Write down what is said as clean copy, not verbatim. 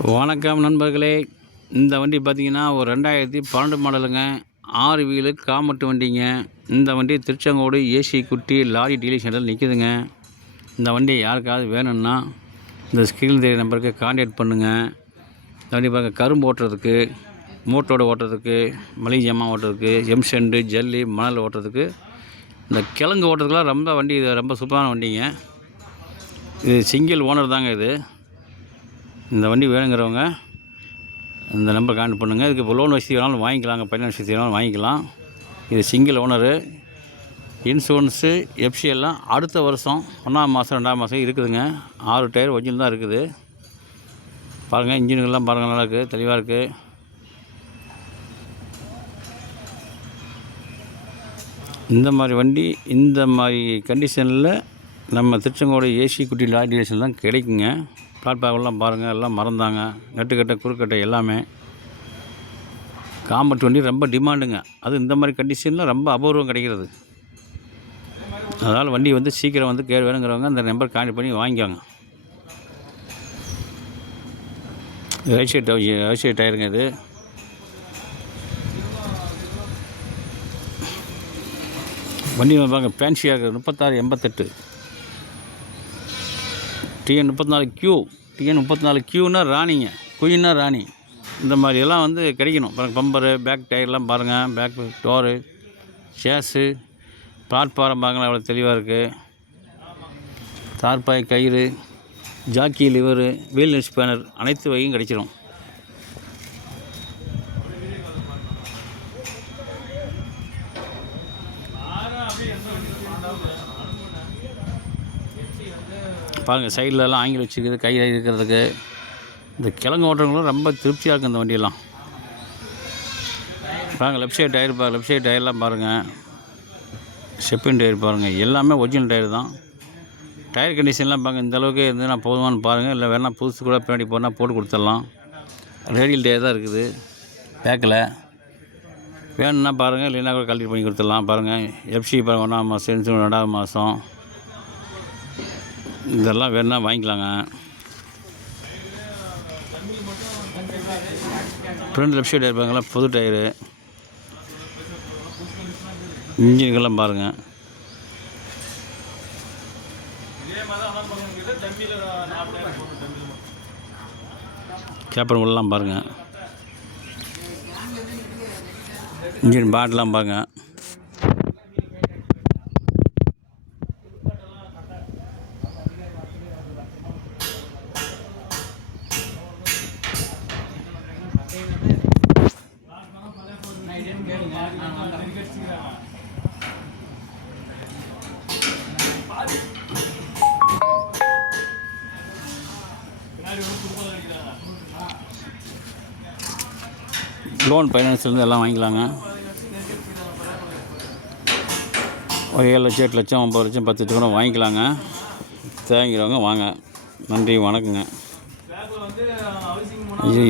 வணக்கம் நண்பர்களே. இந்த வண்டி பார்த்திங்கன்னா ஒரு 2012 மாடலுங்க. 6 வீலு காமட்டு வண்டிங்க. இந்த வண்டி திருச்செங்கோடு ஏசி குட்டி லாரி டீலர் சென்டரில் நிற்குதுங்க. இந்த வண்டி யாருக்காவது வேணும்னா இந்த ஸ்க்ரீன் தெரிய நம்பருக்கு கான்டாக்ட் பண்ணுங்கள். இந்த வண்டி பாருங்கள், கரும்பு ஓட்டுறதுக்கு, மூட்டோடு ஓட்டுறதுக்கு, மளிகை ஜாமான் ஓட்டுறதுக்கு, எம்செண்டு ஜல்லி மணல் ஓட்டுறதுக்கு, இந்த கிழங்கு ஓட்டுறதுக்குலாம் வண்டி இது ரொம்ப சூப்பரான வண்டிங்க. இது சிங்கிள் ஓனர் தாங்க. இந்த வண்டி வேணுங்கிறவங்க இந்த நம்பர் கான்டாக்ட் பண்ணுங்கள். இதுக்கு இப்போ லோன் வசதி வேணாலும் வாங்கிக்கலாங்க, ஃபைனான்ஸ் வசதி வேணாலும் வாங்கிக்கலாம். இது சிங்கிள் ஓனரு. இன்சூரன்ஸு எஃப்சி எல்லாம் அடுத்த வருஷம் 1ஆம் மாதம் 2ஆம் மாதம் இருக்குதுங்க. 6 டயர் ஒரிஜினல் தான் இருக்குது. பாருங்கள், இன்ஜின்கள்லாம் பாருங்கள், நல்லா இருக்குது, தெளிவாக இருக்குது. இந்த மாதிரி வண்டி இந்த மாதிரி கண்டிஷனில் நம்ம திருச்செங்கோடு ஏசி குட்டி லாரி டீலர்ஸில் தான் கிடைக்குங்க. பிளாட்ஃபார்ம்லாம் பாருங்கள், எல்லாம் மறந்தாங்க, நட்டுக்கட்டை குறுக்கட்டை எல்லாமே. காம்பட் வண்டி ரொம்ப டிமாண்டுங்க. அது இந்த மாதிரி கண்டிஷனில் ரொம்ப அபூர்வம் கிடைக்கிறது. அதனால் வண்டி சீக்கிரம் வேணுங்கிறவங்க அந்த நம்பர் கான்டாக்ட் பண்ணி வாங்கிக்கோங்க. ரைட் சைட் டயருங்க. இது வண்டி பாருங்க, ஃபேன்சியாக 3688 TN 34Q. TN 34Qன்னா ராணிங்க, குயின்னா ராணி. இந்த மாதிரியெல்லாம் கிடைக்கணும். பாருங்கள், பம்பரு, பேக் டயர்லாம் பாருங்கள், பேக் டோரு, சேஸு, பிளாட்ஃபாரம் பாருங்கள், அவ்வளோ தெளிவாக இருக்குது. தார்பாய் கயிறு, ஜாக்கி லிவரு, வீல் ஸ்பேனர் அனைத்து வகையும் கிடைச்சிடும். பாருங்கள், சைட்லலாம் ஆங்கில் வச்சுருக்குது, கையில் இருக்கிறதுக்கு. இந்த கிழங்கு ஓட்டுறவங்களும் ரொம்ப திருப்தியாக இருக்குது இந்த வண்டியெல்லாம். பாருங்கள், left side tyre left side டயர்லாம் பாருங்கள், ஸ்டெப்பின் டயர் பாருங்கள், எல்லாமே ஒரிஜினல் டயர் தான். டயர் கண்டிஷன்லாம் பாருங்கள், இந்த அளவுக்கு இருந்ததுன்னா போதுமானு பாருங்கள். இல்லை வேணால் புதுசு கூட பின்னாடி போனால் போட்டு கொடுத்துடலாம். ரேடியல் டயர் தான் இருக்குது பேக்கில். வேணும்னா பாருங்கள், இல்லைன்னா கூட கழட்டி பண்ணி கொடுத்துடலாம். பாருங்கள், எஃப்சி பாருங்கள், 1ஆம் மாதம், இன்சூரன்ஸ் 2ஆம் மாதம். இதெல்லாம் வேணுன்னா வாங்கிக்கலாங்க. ஃப்ரண்ட் லெஃப்ட் சைடு இருப்பாங்களா, புது டயரு. இன்ஜின்கெல்லாம் பாருங்கள். கேப்பன் உள்ளலாம் பாருங்கள், இன்ஜின் பாட்டெலாம் பாருங்கள். லோன் ஃபைனான்ஸ்லேருந்து எல்லாம் வாங்கிக்கலாங்க. ஒரு 7 லட்சம் 8 லட்சம் 9 லட்சம் 10 லட்சம் கூட வாங்கிக்கலாங்க. தேங்கிறவங்க வாங்க. நன்றி, வணக்கங்க. ஐயோ.